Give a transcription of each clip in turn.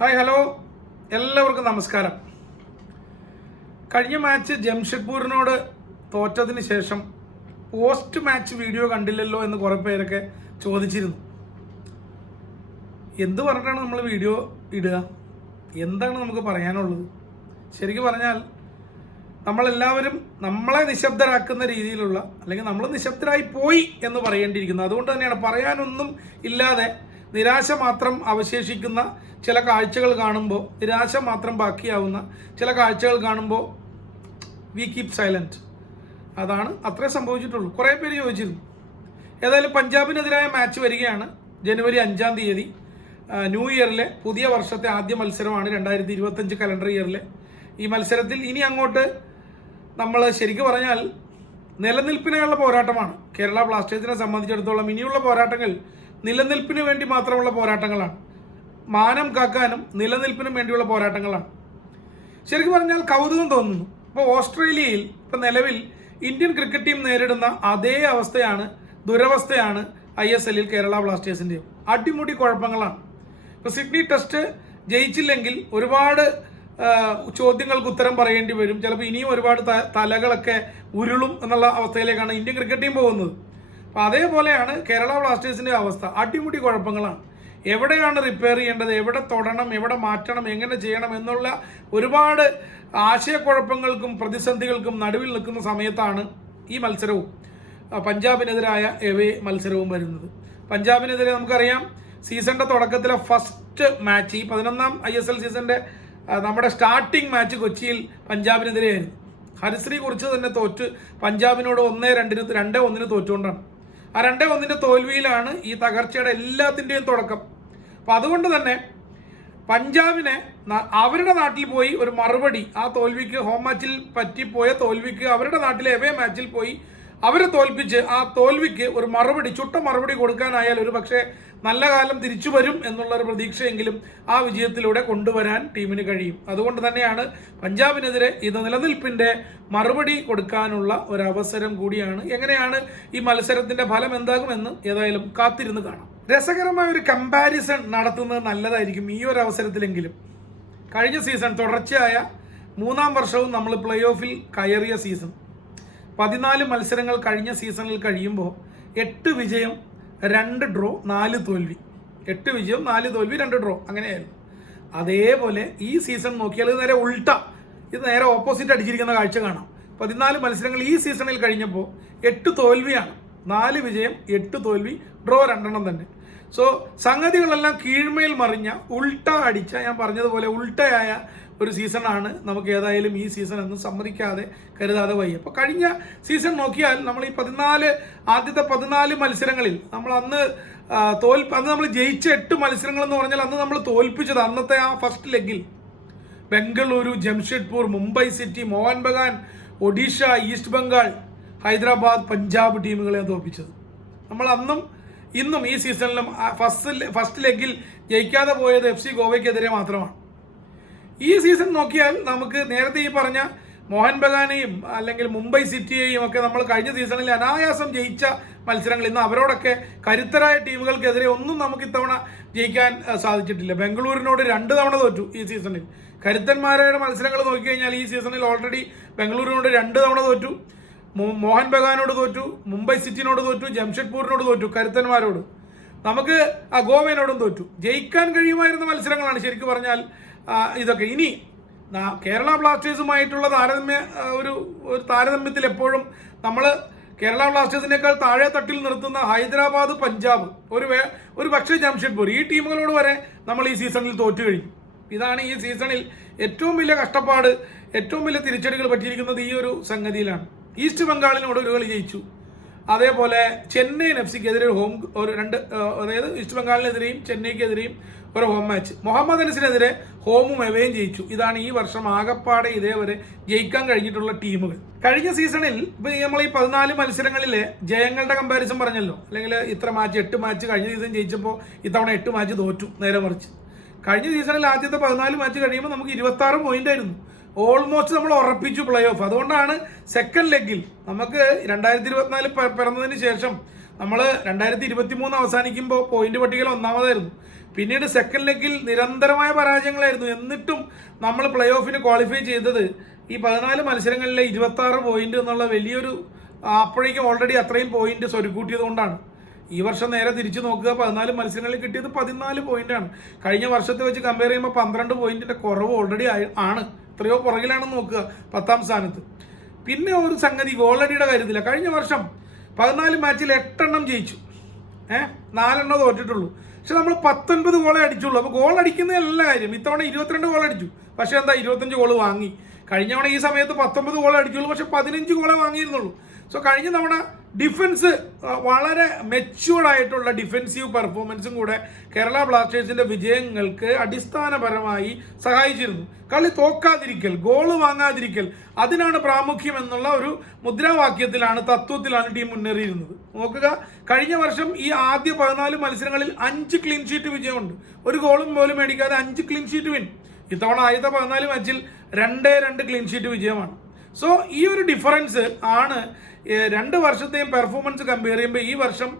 Hi hello. എല്ലാവർക്കും നമസ്കാരം. കഴിഞ്ഞ മാച്ച് ജംഷഡ്പൂരിനോട് തോറ്റതിന് ശേഷം പോസ്റ്റ് മാച്ച് വീഡിയോ കണ്ടില്ലല്ലോ എന്ന് കുറേ പേരൊക്കെ ചോദിച്ചിരുന്നു. എന്ത് പറഞ്ഞിട്ടാണ് നമ്മൾ വീഡിയോ ഇടുക? എന്താണ് നമുക്ക് പറയാനുള്ളത്? ശരിക്കും പറഞ്ഞാൽ നമ്മളെല്ലാവരും നമ്മളെ നിശബ്ദരാക്കുന്ന രീതിയിലുള്ള അല്ലെങ്കിൽ നമ്മൾ നിശബ്ദരായി പോയി എന്ന് പറയേണ്ടിയിരിക്കുന്നു. അതുകൊണ്ട് തന്നെയാണ് പറയാനൊന്നും ഇല്ലാതെ നിരാശ മാത്രം അവശേഷിക്കുന്ന ചില കാഴ്ചകൾ കാണുമ്പോൾ നിരാശ മാത്രം ബാക്കിയാവുന്ന ചില കാഴ്ചകൾ കാണുമ്പോൾ വി കീപ് സൈലന്റ് അതാണ് അത്രേ സംഭവിച്ചിട്ടുള്ളൂ. കുറേ പേര് ചോദിച്ചിരുന്നു. ഏതായാലും പഞ്ചാബിനെതിരായ മാച്ച് വരികയാണ് ജനുവരി അഞ്ചാം തീയതി. ന്യൂ ഇയറിലെ പുതിയ വർഷത്തെ ആദ്യ മത്സരമാണ് രണ്ടായിരത്തി ഇരുപത്തഞ്ച് കലണ്ടർ ഇയറിലെ ഈ മത്സരത്തിൽ ഇനി അങ്ങോട്ട് നമ്മൾ ശരിക്കും പറഞ്ഞാൽ നിലനിൽപ്പിനായുള്ള പോരാട്ടമാണ്. കേരള ബ്ലാസ്റ്റേഴ്സിനെ സംബന്ധിച്ചിടത്തോളം ഇനിയുള്ള പോരാട്ടങ്ങൾ നിലനിൽപ്പിന് വേണ്ടി മാത്രമുള്ള പോരാട്ടങ്ങളാണ്. മാനം കാക്കാനും നിലനിൽപ്പിനും വേണ്ടിയുള്ള പോരാട്ടങ്ങളാണ്. ശരിക്കും പറഞ്ഞാൽ കൗതുകം തോന്നുന്നു. ഇപ്പോൾ ഓസ്ട്രേലിയയിൽ ഇപ്പോൾ നിലവിൽ ഇന്ത്യൻ ക്രിക്കറ്റ് ടീം നേരിടുന്ന അതേ അവസ്ഥയാണ് ദുരവസ്ഥയാണ് ഐ എസ് എല്ലിൽ കേരള ബ്ലാസ്റ്റേഴ്സിന്റെയും അടിമുടി കുഴപ്പങ്ങളാണ്. ഇപ്പോൾ സിഡ്നി ടെസ്റ്റ് ജയിച്ചില്ലെങ്കിൽ ഒരുപാട് ചോദ്യങ്ങൾക്ക് ഉത്തരം പറയേണ്ടി വരും. ചിലപ്പോൾ ഇനിയും ഒരുപാട് തലകളൊക്കെ ഉരുളും എന്നുള്ള അവസ്ഥയിലേക്കാണ് ഇന്ത്യൻ ക്രിക്കറ്റ് ടീം പോകുന്നത്. അപ്പോൾ അതേപോലെയാണ് കേരള ബ്ലാസ്റ്റേഴ്സിന്റെ അവസ്ഥ. അടിമുടി കുഴപ്പങ്ങളാണ്. എവിടെയാണ് റിപ്പയർ ചെയ്യേണ്ടത്? എവിടെ തൊടണം? എവിടെ മാറ്റണം? എങ്ങനെ ചെയ്യണം? എന്നുള്ള ഒരുപാട് ആശയക്കുഴപ്പങ്ങൾക്കും പ്രതിസന്ധികൾക്കും നടുവിൽ നിൽക്കുന്ന സമയത്താണ് ഈ മത്സരവും. പഞ്ചാബിനെതിരായ എവേ മത്സരവും വരുന്നത്. പഞ്ചാബിനെതിരെ നമുക്കറിയാം സീസണിന്റെ തുടക്കത്തിലെ ഫസ്റ്റ് മാച്ച് ഈ പതിനൊന്നാം ഐ എസ് എൽ സീസണിന്റെ നമ്മുടെ സ്റ്റാർട്ടിംഗ് മാച്ച് കൊച്ചിയിൽ പഞ്ചാബിനെതിരെയായിരുന്നു. ഹരിശ്രീ കുറിച്ച് തന്നെ തോറ്റ് പഞ്ചാബിനോട് ഒന്നേ രണ്ടിന് രണ്ടേ ഒന്നിന് തോറ്റുകൊണ്ടാണ്. ആ രണ്ടേ ഒന്നിന്റെ തോൽവിയിലാണ് ഈ തകർച്ചയുടെ എല്ലാത്തിന്റെയും തുടക്കം. അപ്പം അതുകൊണ്ട് തന്നെ പഞ്ചാബിനെ അവരുടെ നാട്ടിൽ പോയി ഒരു മറുപടി ആ തോൽവിക്ക് ഹോം മാച്ചിൽ പറ്റിപ്പോയ തോൽവിക്ക് അവരുടെ നാട്ടിലെ എവേ മാച്ചിൽ പോയി അവരെ തോൽപ്പിച്ച് ആ തോൽവിക്ക് ഒരു മറുപടി ചുട്ട മറുപടി കൊടുക്കാനായാൽ ഒരു പക്ഷേ നല്ല കാലം തിരിച്ചു വരും എന്നുള്ള ഒരു പ്രതീക്ഷയെങ്കിലും ആ വിജയത്തിലൂടെ കൊണ്ടുവരാൻ ടീമിന് കഴിയും. അതുകൊണ്ട് തന്നെയാണ് പഞ്ചാബിനെതിരെ ഇത് നിലനിൽപ്പിന്റെ മറുപടി കൊടുക്കാനുള്ള ഒരു അവസരം കൂടിയാണ്. എങ്ങനെയാണ് ഈ മത്സരത്തിന്റെ ഫലം എന്താകുമെന്ന് ഏതായാലും കാത്തിരുന്ന് കാണാം. രസകരമായ ഒരു കമ്പാരിസൺ നടത്തുന്നത് നല്ലതായിരിക്കും ഈ ഒരു അവസരത്തിലെങ്കിലും. കഴിഞ്ഞ സീസൺ തുടർച്ചയായ മൂന്നാം വർഷവും നമ്മൾ പ്ലേ ഓഫിൽ കയറിയ സീസൺ പതിനാല് മത്സരങ്ങൾ കഴിഞ്ഞ സീസണിൽ കഴിയുമ്പോൾ എട്ട് വിജയം രണ്ട് ഡ്രോ നാല് തോൽവി. എട്ട് വിജയം നാല് തോൽവി രണ്ട് ഡ്രോ അങ്ങനെയായിരുന്നു. അതേപോലെ ഈ സീസൺ നോക്കിയാൽ ഇത് നേരെ ഉൾട്ട. ഇത് നേരെ ഓപ്പോസിറ്റ് അടിച്ചിരിക്കുന്ന കാഴ്ച കാണാം. പതിനാല് മത്സരങ്ങൾ ഈ സീസണിൽ കഴിഞ്ഞപ്പോൾ എട്ട് തോൽവിയാണ്. നാല് വിജയം എട്ട് തോൽവി ഡ്രോ രണ്ടെണ്ണം തന്നെ. സോ സംഗതികളെല്ലാം കീഴ്മയിൽ മറിഞ്ഞ ഉൾട്ട അടിച്ച ഞാൻ പറഞ്ഞതുപോലെ ഉൾട്ടയായ ഒരു സീസണാണ് നമുക്ക് ഏതായാലും ഈ സീസൺ എന്ന് സമ്മതിക്കാതെ കരുതാതെ വയ്യ. അപ്പോൾ കഴിഞ്ഞ സീസൺ നോക്കിയാൽ നമ്മൾ ഈ പതിനാല് ആദ്യത്തെ പതിനാല് മത്സരങ്ങളിൽ നമ്മൾ അന്ന് തോൽ അന്ന് നമ്മൾ ജയിച്ച എട്ട് മത്സരങ്ങൾ എന്ന് പറഞ്ഞാൽ അന്ന് നമ്മൾ തോൽപ്പിച്ചത് അന്നത്തെ ആ ഫസ്റ്റ് ലെഗിൽ ബംഗളൂരു ജംഷഡ്പൂർ മുംബൈ സിറ്റി മോഹൻ ബഗാൻ ഒഡീഷ ഈസ്റ്റ് ബംഗാൾ ഹൈദരാബാദ് പഞ്ചാബ് ടീമുകളെ തോൽപ്പിച്ചത്. നമ്മൾ അന്നും ഇന്നും ഈ സീസണിലും ഫസ്റ്റ് ഫസ്റ്റ് ലെഗിൽ ജയിക്കാതെ പോയത് എഫ് സി ഗോവയ്ക്കെതിരെ മാത്രമാണ്. ഈ സീസൺ നോക്കിയാൽ നമുക്ക് നേരത്തെ ഈ പറഞ്ഞ മോഹൻ ബഗാനെയും അല്ലെങ്കിൽ മുംബൈ സിറ്റിയെയും ഒക്കെ നമ്മൾ കഴിഞ്ഞ സീസണിൽ അനായാസം ജയിച്ച മത്സരങ്ങൾ ഇന്ന് അവരോടൊക്കെ കരുത്തരായ ടീമുകൾക്കെതിരെ ഒന്നും നമുക്ക് ഇത്തവണ ജയിക്കാൻ സാധിച്ചിട്ടില്ല. ബംഗളൂരിനോട് രണ്ട് തവണ തോറ്റു ഈ സീസണിൽ. കരുത്തന്മാരുടെ മത്സരങ്ങൾ നോക്കിക്കഴിഞ്ഞാൽ ഈ സീസണിൽ ഓൾറെഡി ബംഗളൂരിനോട് രണ്ട് തവണ തോറ്റു. മോഹൻ ബഗാനോട് തോറ്റു മുംബൈ സിറ്റിനോട് തോറ്റു ജംഷഡ്പൂരിനോട് തോറ്റു കരുത്തന്മാരോട് നമുക്ക് ആ ഗോവയിനോടും തോറ്റു. ജയിക്കാൻ കഴിയുമായിരുന്ന മത്സരങ്ങളാണ് ശരിക്കും പറഞ്ഞാൽ ഇതൊക്കെ. ഇനി കേരള ബ്ലാസ്റ്റേഴ്സുമായിട്ടുള്ള താരതമ്യ ഒരു ഒരു താരതമ്യത്തിൽ എപ്പോഴും നമ്മൾ കേരള ബ്ലാസ്റ്റേഴ്സിനേക്കാൾ താഴെ തട്ടിൽ നിർത്തുന്ന ഹൈദരാബാദ് പഞ്ചാബ് ഒരു ഒരു പക്ഷേ ജംഷഡ്പൂർ. ഈ ടീമുകളോട് വരെ നമ്മൾ ഈ സീസണിൽ തോറ്റു കഴിഞ്ഞു. ഇതാണ് ഈ സീസണിൽ ഏറ്റവും വലിയ കഷ്ടപ്പാട് ഏറ്റവും വലിയ തിരിച്ചടികൾ പറ്റിയിരിക്കുന്നത് ഈ ഒരു സംഗതിയിലാണ്. ഈസ്റ്റ് ബംഗാളിനോട് ഒരു കളി ജയിച്ചു. അതേപോലെ ചെന്നൈ എഫ് സിക്കെതിരെ ഹോം ഒരു രണ്ട് അതായത് ഈസ്റ്റ് ബംഗാളിനെതിരെയും ചെന്നൈക്കെതിരെയും ഒരു ഹോം മാച്ച് മുഹമ്മദ് അനസിനെതിരെ ഹോമും എവയും ജയിച്ചു. ഇതാണ് ഈ വർഷം ആകപ്പാടെ ഇതേവരെ ജയിക്കാൻ കഴിഞ്ഞിട്ടുള്ള ടീമുകൾ. കഴിഞ്ഞ സീസണിൽ ഇപ്പൊ നമ്മൾ ഈ പതിനാല് മത്സരങ്ങളിലെ ജയങ്ങളുടെ കമ്പാരിസൺ പറഞ്ഞല്ലോ. അല്ലെങ്കിൽ ഇത്ര മാച്ച് എട്ട് മാച്ച് കഴിഞ്ഞ സീസൺ ജയിച്ചപ്പോൾ ഇത്തവണ എട്ട് മാച്ച് തോറ്റു നേരെ മറിച്ച്. കഴിഞ്ഞ സീസണിൽ ആദ്യത്തെ പതിനാല് മാച്ച് കഴിയുമ്പോൾ നമുക്ക് ഇരുപത്തി ആറ് പോയിന്റ് ആയിരുന്നു. ഓൾമോസ്റ്റ് നമ്മൾ ഉറപ്പിച്ചു പ്ലേ ഓഫ് അതുകൊണ്ടാണ് സെക്കൻഡ് ലെഗിൽ നമുക്ക് രണ്ടായിരത്തി ഇരുപത്തിനാല് പിറന്നതിന് ശേഷം നമ്മൾ രണ്ടായിരത്തി ഇരുപത്തി മൂന്ന് അവസാനിക്കുമ്പോൾ പോയിന്റ് പട്ടികയിൽ ഒന്നാമതായിരുന്നു. പിന്നീട് സെക്കൻഡ് ലെഗിൽ നിരന്തരമായ പരാജയങ്ങളായിരുന്നു. എന്നിട്ടും നമ്മൾ പ്ലേ ഓഫിന് ക്വാളിഫൈ ചെയ്തത് ഈ പതിനാല് മത്സരങ്ങളിലെ ഇരുപത്തി ആറ് പോയിന്റ് എന്നുള്ള വലിയൊരു അപ്പോഴേക്കും ഓൾറെഡി അത്രയും പോയിന്റ് സ്വരുക്കൂട്ടിയത് കൊണ്ടാണ്. ഈ വർഷം നേരെ തിരിച്ചു നോക്കുക. പതിനാല് മത്സരങ്ങളിൽ കിട്ടിയത് പതിനാല് പോയിന്റാണ് കഴിഞ്ഞ വർഷത്തെ വെച്ച് കമ്പയർ ചെയ്യുമ്പോൾ പന്ത്രണ്ട് പോയിന്റിന്റെ കുറവ് ഓൾറെഡി ആണ്. എത്രയോ പുറകിലാണെന്ന് നോക്കുക പത്താം സ്ഥാനത്ത്. പിന്നെ ഒരു സംഗതി ഗോൾഡിയുടെ കാര്യത്തില്ല കഴിഞ്ഞ വർഷം പതിനാല് മാച്ചിൽ എട്ടെണ്ണം ജയിച്ചു. ഏഹ് നാലെണ്ണം തോറ്റിട്ടുള്ളൂ. പക്ഷെ നമ്മൾ പത്തൊൻപത് ഗോളേ അടിച്ചുള്ളൂ. അപ്പോൾ ഗോൾ അടിക്കുന്ന എല്ലാ കാര്യം. ഇത്തവണ ഇരുപത്തിരണ്ട് ഗോൾ അടിച്ചു. പക്ഷെ എന്താ ഇരുപത്തഞ്ച് ഗോൾ വാങ്ങി. കഴിഞ്ഞ തവണ ഈ സമയത്ത് പത്തൊമ്പത് ഗോൾ അടിച്ചുള്ളൂ. പക്ഷെ പതിനഞ്ച് ഗോളേ വാങ്ങിയിരുന്നുള്ളൂ. സോ കഴിഞ്ഞ തവണ ഡിഫൻസ് വളരെ മെച്യൂർഡ് ആയിട്ടുള്ള ഡിഫൻസീവ് പെർഫോമൻസും കൂടെ കേരള ബ്ലാസ്റ്റേഴ്സിന്റെ വിജയങ്ങൾക്ക് അടിസ്ഥാനപരമായി സഹായിച്ചിരുന്നു. കളി തോക്കാതിരിക്കൽ ഗോൾ വാങ്ങാതിരിക്കൽ അതിനാണ് പ്രാമുഖ്യം എന്നുള്ള ഒരു മുദ്രാവാക്യത്തിലാണ് തത്വത്തിലാണ് ടീം മുന്നേറിയിരുന്നത്. നോക്കുക കഴിഞ്ഞ വർഷം ഈ ആദ്യ പതിനാല് മത്സരങ്ങളിൽ അഞ്ച് ക്ലീൻ ഷീറ്റ് വിജയമുണ്ട്. ഒരു ഗോളും പോലും മേടിക്കാതെ അഞ്ച് ക്ലീൻ ഷീറ്റ് വിൻ ഇത്തവണ ആദ്യത്തെ പതിനാല് മാച്ചിൽ രണ്ടേ രണ്ട് ക്ലീൻ ഷീറ്റ് വിജയമാണ്. സോ ഈ ഒരു ഡിഫറൻസ് ആണ് രണ്ട് വർഷത്തെയും പെർഫോമൻസ് കമ്പയർ ചെയ്യുമ്പോൾ ഈ വർഷം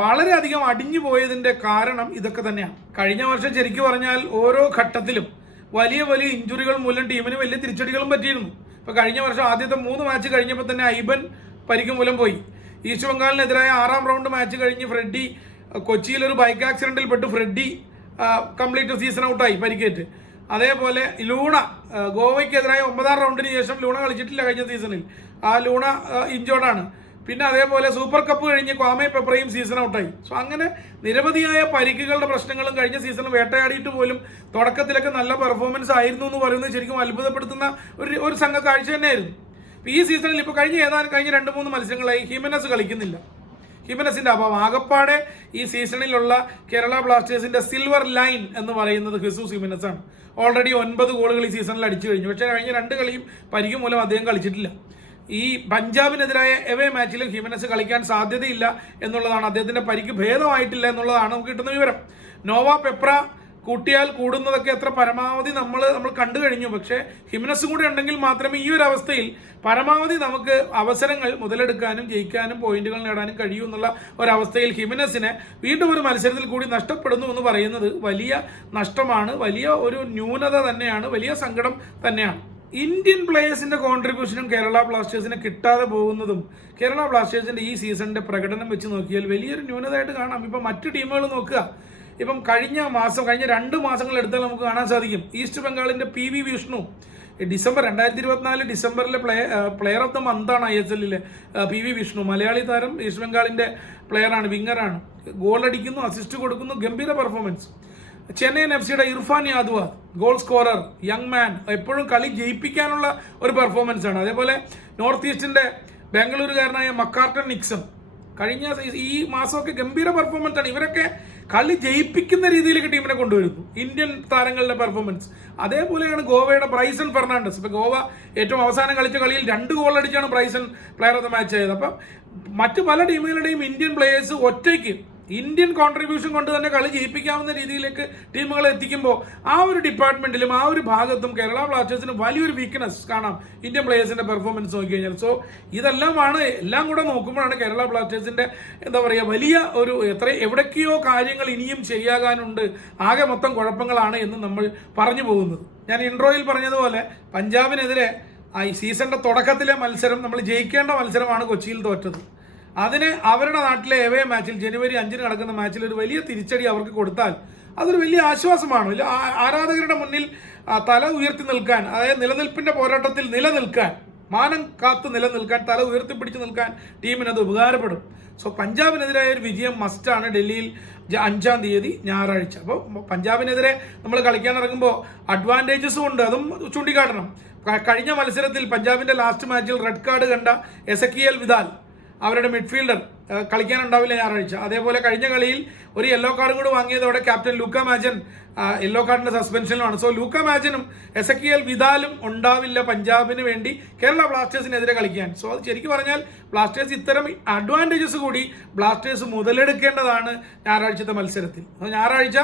വളരെയധികം അടിഞ്ഞു പോയതിന്റെ കാരണം ഇതൊക്കെ തന്നെയാണ്. കഴിഞ്ഞ വർഷം ശരിക്കും പറഞ്ഞാൽ ഓരോ ഘട്ടത്തിലും വലിയ വലിയ ഇഞ്ചുറികൾ മൂലം ടീമിന് വലിയ തിരിച്ചടികളും പറ്റിയിരുന്നു. ഇപ്പോൾ കഴിഞ്ഞ വർഷം ആദ്യത്തെ മൂന്ന് മാച്ച് കഴിഞ്ഞപ്പോൾ തന്നെ ഐബൻ പരിക്ക് മൂലം പോയി. ഈസ്റ്റ് ബംഗാളിനെതിരായ ആറാം റൗണ്ട് മാച്ച് കഴിഞ്ഞ് ഫ്രെഡി കൊച്ചിയിലൊരു ബൈക്ക് ആക്സിഡന്റിൽപ്പെട്ട് പെട്ട്. ഫ്രെഡി കംപ്ലീറ്റ് സീസൺ ഔട്ടായി പരിക്കേറ്റ്. അതേപോലെ ലൂണ ഗോവയ്ക്കെതിരായ ഒമ്പതാം റൗണ്ടിന് ശേഷം ലൂണ കളിച്ചിട്ടില്ല കഴിഞ്ഞ സീസണിൽ ആ ലൂണ ഇഞ്ചോർഡാണ് പിന്നെ അതേപോലെ സൂപ്പർ കപ്പ് കഴിഞ്ഞ് ക്വാമെ പെപ്പറയും സീസൺ ഔട്ടായി സോ അങ്ങനെ നിരവധിയായ പരിക്കുകളുടെ പ്രശ്നങ്ങളും കഴിഞ്ഞ സീസണിൽ വേട്ടയാടിയിട്ട് പോലും തുടക്കത്തിലൊക്കെ നല്ല പെർഫോമൻസ് ആയിരുന്നു എന്ന് പറയുന്നത് ശരിക്കും അത്ഭുതപ്പെടുത്തുന്ന ഒരു ഒരു സംഘ കാഴ്ച തന്നെയായിരുന്നു. ഈ സീസണിൽ ഇപ്പോൾ കഴിഞ്ഞ ഏതാനും കഴിഞ്ഞ രണ്ട് മൂന്ന് മത്സരങ്ങളായി ഹിമനസ് കളിക്കുന്നില്ല. ഹിമനസിന്റെ അഭാവം ആകപ്പാടെ ഈ സീസണിലുള്ള കേരള ബ്ലാസ്റ്റേഴ്സിന്റെ സിൽവർ ലൈൻ എന്ന് പറയുന്നത് ഹിസൂസ് ഹിമനസ് ആണ്. ഓൾറെഡി ഒൻപത് ഗോളുകൾ ഈ സീസണിൽ അടിച്ചു കഴിഞ്ഞു. പക്ഷേ കഴിഞ്ഞ രണ്ട് കളിയും പരിക്ക് മൂലം അദ്ദേഹം കളിച്ചിട്ടില്ല. ഈ പഞ്ചാബിനെതിരായ എവേ മാച്ചിലും ഹിമനസ് കളിക്കാൻ സാധ്യതയില്ല എന്നുള്ളതാണ്. അദ്ദേഹത്തിന്റെ പരിക്ക് ഭേദമായിട്ടില്ല എന്നുള്ളതാണ് നമുക്ക് കിട്ടുന്ന വിവരം. നോവ പെപ്ര കൂട്ടിയാൽ കൂടുന്നതൊക്കെ എത്ര പരമാവധി നമ്മൾ നമ്മൾ കണ്ടു കഴിഞ്ഞു. പക്ഷേ ഹിംനസ് കൂടി ഉണ്ടെങ്കിൽ മാത്രമേ ഈ ഒരു അവസ്ഥയിൽ പരമാവധി നമുക്ക് അവസരങ്ങൾ മുതലെടുക്കാനും ജയിക്കാനും പോയിന്റുകൾ നേടാനും കഴിയൂ എന്നുള്ള ഒരവസ്ഥയിൽ ഹിമനസിനെ വീണ്ടും ഒരു മത്സരത്തിൽ കൂടി നഷ്ടപ്പെടുന്നു എന്ന് പറയുന്നത് വലിയ നഷ്ടമാണ്. വലിയ ഒരു ന്യൂനത തന്നെയാണ്. വലിയ സങ്കടം തന്നെയാണ്. ഇന്ത്യൻ പ്ലേയേഴ്സിന്റെ കോൺട്രിബ്യൂഷനും കേരള ബ്ലാസ്റ്റേഴ്സിന് കിട്ടാതെ പോകുന്നതും കേരള ബ്ലാസ്റ്റേഴ്സിന്റെ ഈ സീസണിന്റെ പ്രകടനം വെച്ച് നോക്കിയാൽ വലിയൊരു ന്യൂനതയായിട്ട് കാണാം. ഇപ്പൊ മറ്റു ടീമുകൾ നോക്കുക. ഇപ്പം കഴിഞ്ഞ മാസം കഴിഞ്ഞ രണ്ട് മാസങ്ങൾ എടുത്താൽ നമുക്ക് കാണാൻ സാധിക്കും. ഈസ്റ്റ് ബംഗാളിന്റെ പി വി വിഷ്ണു ഡിസംബർ രണ്ടായിരത്തി ഇരുപത്തിനാല് ഡിസംബറിലെ പ്ലേ പ്ലെയർ ഓഫ് ദ മന്താണ് ഐ എസ് എല്ലിലെ പി വി വിഷ്ണു മലയാളി താരം ഈസ്റ്റ് ബംഗാളിന്റെ പ്ലെയറാണ് വിങ്ങറാണ് ഗോൾ അടിക്കുന്നു അസിസ്റ്റ് കൊടുക്കുന്നു ഗംഭീര പെർഫോമൻസ് ചെന്നൈയിൻ എഫ് സിയുടെ Irfan Yadav goal scorer young man എപ്പോഴും കളി ജയിപ്പിക്കാനുള്ള ഒരു പെർഫോമൻസ് ആണ്. അതേപോലെ നോർത്ത് ഈസ്റ്റിന്റെ ബാംഗ്ലൂരുകാരനായ മക്കാർട്ടൺ നിക്സൺ കഴിഞ്ഞ ഈ മാസമൊക്കെ ഗംഭീര പെർഫോമൻസ് ആണ്. ഇവരൊക്കെ കളി ജയിപ്പിക്കുന്ന രീതിയിലേക്ക് ടീമിനെ കൊണ്ടുവരുന്നു. ഇന്ത്യൻ താരങ്ങളുടെ പെർഫോമൻസ് അതേപോലെയാണ് ഗോവയുടെ ബ്രൈസൺ ഫെർണാണ്ടസ്. ഇപ്പൊ ഗോവ ഏറ്റവും അവസാനം കളിച്ച കളിയിൽ രണ്ട് goal അടിച്ചാണ് Brison player of the match ചെയ്തത് അപ്പം മറ്റു പല ടീമുകളുടെയും ഇന്ത്യൻ പ്ലേയേഴ്സ് ഒറ്റയ്ക്ക് ഇന്ത്യൻ കോൺട്രിബ്യൂഷൻ കൊണ്ട് തന്നെ കളി ജയിപ്പിക്കാവുന്ന രീതിയിലേക്ക് ടീമുകളെ എത്തിക്കുമ്പോൾ ആ ഒരു ഡിപ്പാർട്ട്മെന്റിലും ആ ഒരു ഭാഗത്തും കേരള ബ്ലാസ്റ്റേഴ്സിന് വലിയൊരു വീക്ക്നെസ് കാണാം ഇന്ത്യൻ പ്ലേയേഴ്സിന്റെ പെർഫോമൻസ് നോക്കി കഴിഞ്ഞാൽ. സോ ഇതെല്ലാമാണ് എല്ലാം കൂടെ നോക്കുമ്പോഴാണ് കേരള ബ്ലാസ്റ്റേഴ്സിന്റെ എന്താ പറയുക വലിയ ഒരു എത്ര എവിടേക്കെയോ കാര്യങ്ങൾ ഇനിയും ചെയ്യാകാനുണ്ട്. ആകെ മൊത്തം കുഴപ്പങ്ങളാണ് എന്ന് നമ്മൾ പറഞ്ഞു പോകുന്നത്. ഞാൻ ഇൻട്രോയിൽ പറഞ്ഞതുപോലെ പഞ്ചാബിനെതിരെ ഈ സീസണിന്റെ തുടക്കത്തിലെ മത്സരം നമ്മൾ ജയിക്കേണ്ട മത്സരമാണ് കൊച്ചിയിൽ തോറ്റത്. അതിന് അവരുടെ നാട്ടിലെ എവേ മാച്ചിൽ ജനുവരി അഞ്ചിന് നടക്കുന്ന മാച്ചിൽ ഒരു വലിയ തിരിച്ചടി അവർക്ക് കൊടുത്താൽ അതൊരു വലിയ ആശ്വാസമാണ്. ആരാധകരുടെ മുന്നിൽ തല ഉയർത്തി നിൽക്കാൻ അതായത് നിലനിൽപ്പിന്റെ പോരാട്ടത്തിൽ നിലനിൽക്കാൻ മാനം കാത്ത് നിലനിൽക്കാൻ തല ഉയർത്തിപ്പിടിച്ച് നിൽക്കാൻ ടീമിന് അത് ഉപകാരപ്പെടും. സോ പഞ്ചാബിനെതിരായ ഒരു വിജയം മസ്റ്റാണ് ഡൽഹിയിൽ അഞ്ചാം തീയതി ഞായറാഴ്ച. അപ്പോൾ പഞ്ചാബിനെതിരെ നമ്മൾ കളിക്കാൻ ഇറങ്ങുമ്പോൾ അഡ്വാന്റേജസും ഉണ്ട്. അതും ചൂണ്ടിക്കാട്ടണം. കഴിഞ്ഞ മത്സരത്തിൽ പഞ്ചാബിന്റെ ലാസ്റ്റ് മാച്ചിൽ റെഡ് കാർഡ് കണ്ട എസക്കിയൽ വിദാൽ അവരുടെ മിഡ്ഫീൽഡർ കളിക്കാനുണ്ടാവില്ല ഞായറാഴ്ച. അതേപോലെ കഴിഞ്ഞ കളിയിൽ ഒരു യെല്ലോ കാർഡ് കൂടി വാങ്ങിയതോടെ ക്യാപ്റ്റൻ ലൂക്ക മാജൻ യെല്ലോ കാർഡിന്റെ സസ്പെൻഷനിലാണ് സോ ലൂക്ക മാജനും എസ് എ വിദാലും ഉണ്ടാവില്ല പഞ്ചാബിന് വേണ്ടി കേരള ബ്ലാസ്റ്റേഴ്സിനെതിരെ കളിക്കാൻ. സോ അത് ശരിക്കും പറഞ്ഞാൽ ബ്ലാസ്റ്റേഴ്സ് ഇത്തരം അഡ്വാന്റേജസ് കൂടി ബ്ലാസ്റ്റേഴ്സ് മുതലെടുക്കേണ്ടതാണ് ഞായറാഴ്ചത്തെ മത്സരത്തിൽ. ഞായറാഴ്ച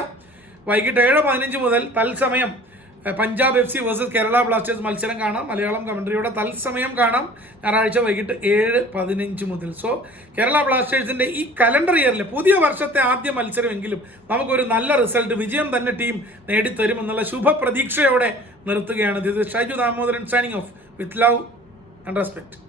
വൈകിട്ട് ഏഴ് പതിനഞ്ച് മുതൽ തത്സമയം Punjab F C versus Kerala Blasters മത്സരം കാണാം. മലയാളം കമൻട്രിയുടെ തത്സമയം കാണാം. ഞായറാഴ്ച വൈകിട്ട് ഏഴ് പതിനഞ്ച് മുതൽ. സോ കേരള ബ്ലാസ്റ്റേഴ്സിന്റെ ഈ കലണ്ടർ ഇയറിലെ പുതിയ വർഷത്തെ ആദ്യ മത്സരമെങ്കിലും നമുക്കൊരു നല്ല റിസൾട്ട് വിജയം തന്നെ ടീം നേടിത്തരുമെന്നുള്ള ശുഭപ്രതീക്ഷയോടെ നിർത്തുകയാണ്. ഇത് Shaiju Damodaran signing off with love and respect